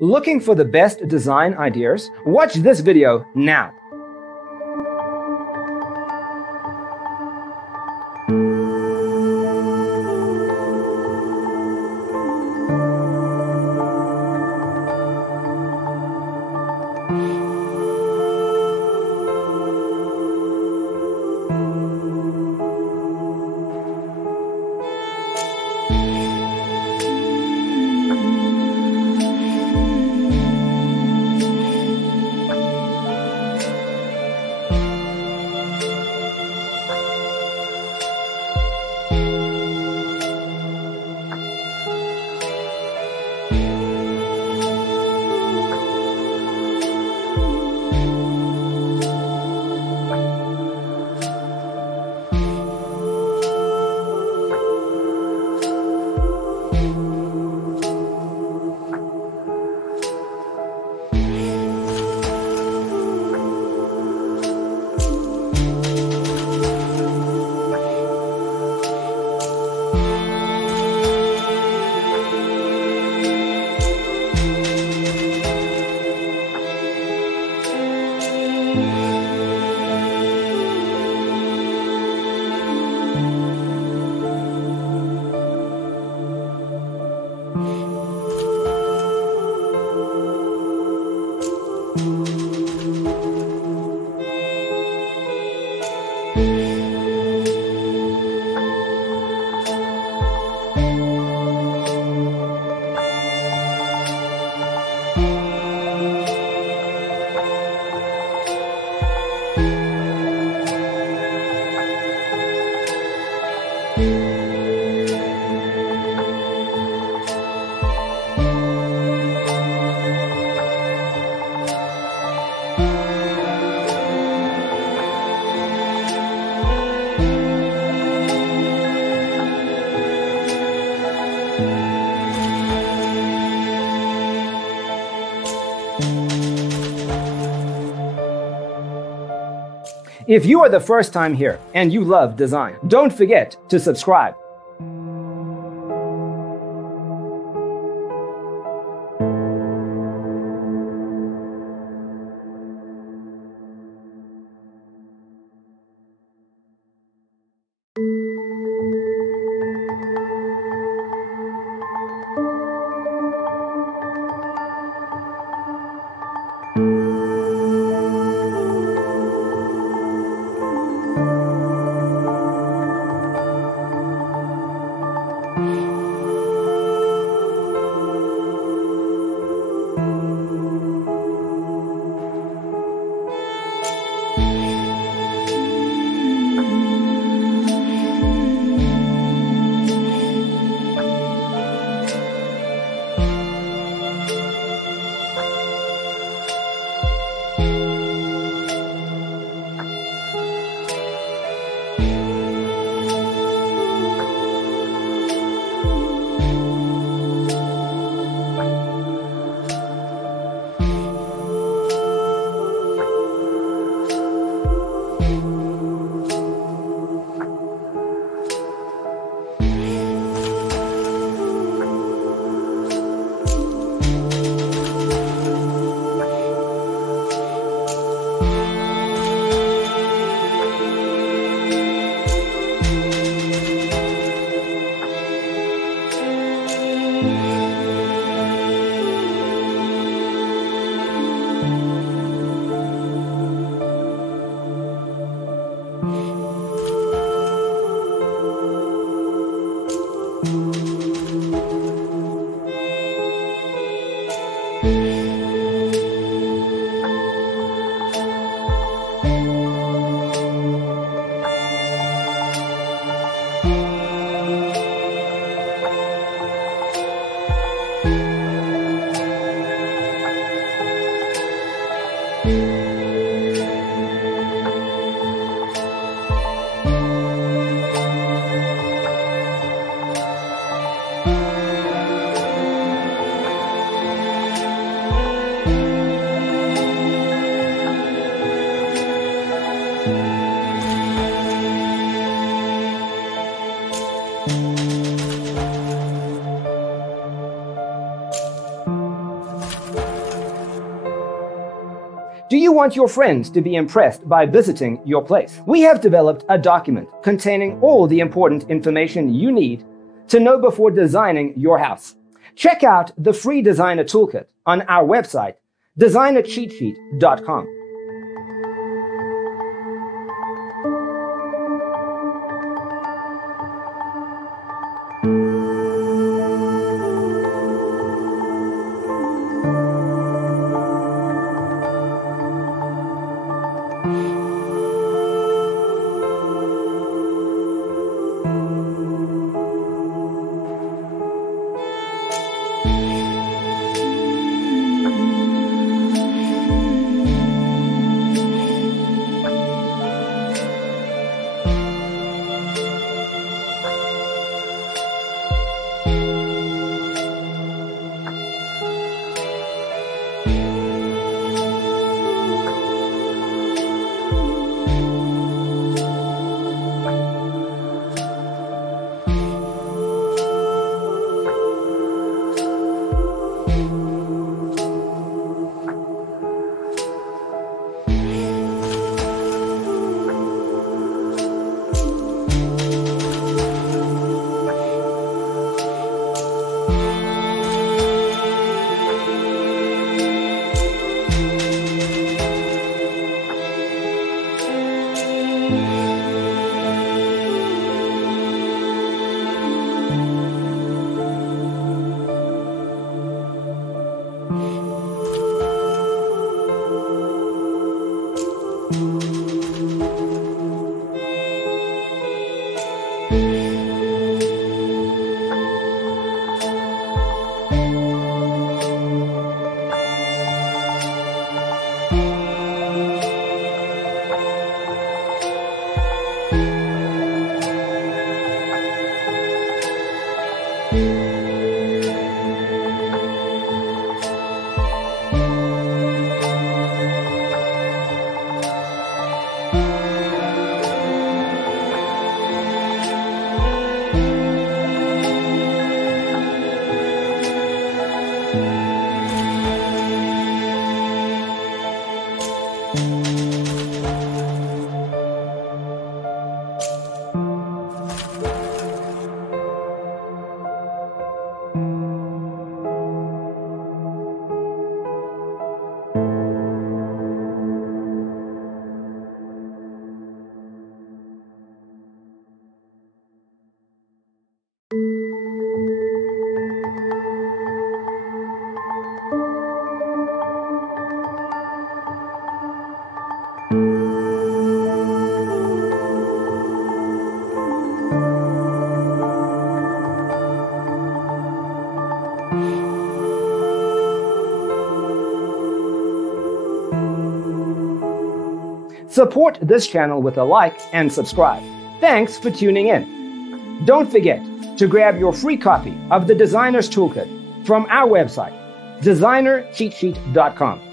Looking for the best design ideas? Watch this video now. If you are the first time here and you love design, don't forget to subscribe. Do you want your friends to be impressed by visiting your place? We have developed a document containing all the important information you need to know before designing your house. Check out the free designer toolkit on our website, designercheatsheet.com. Support this channel with a like and subscribe. Thanks for tuning in. Don't forget to grab your free copy of the Designer's Toolkit from our website, designercheatsheet.com.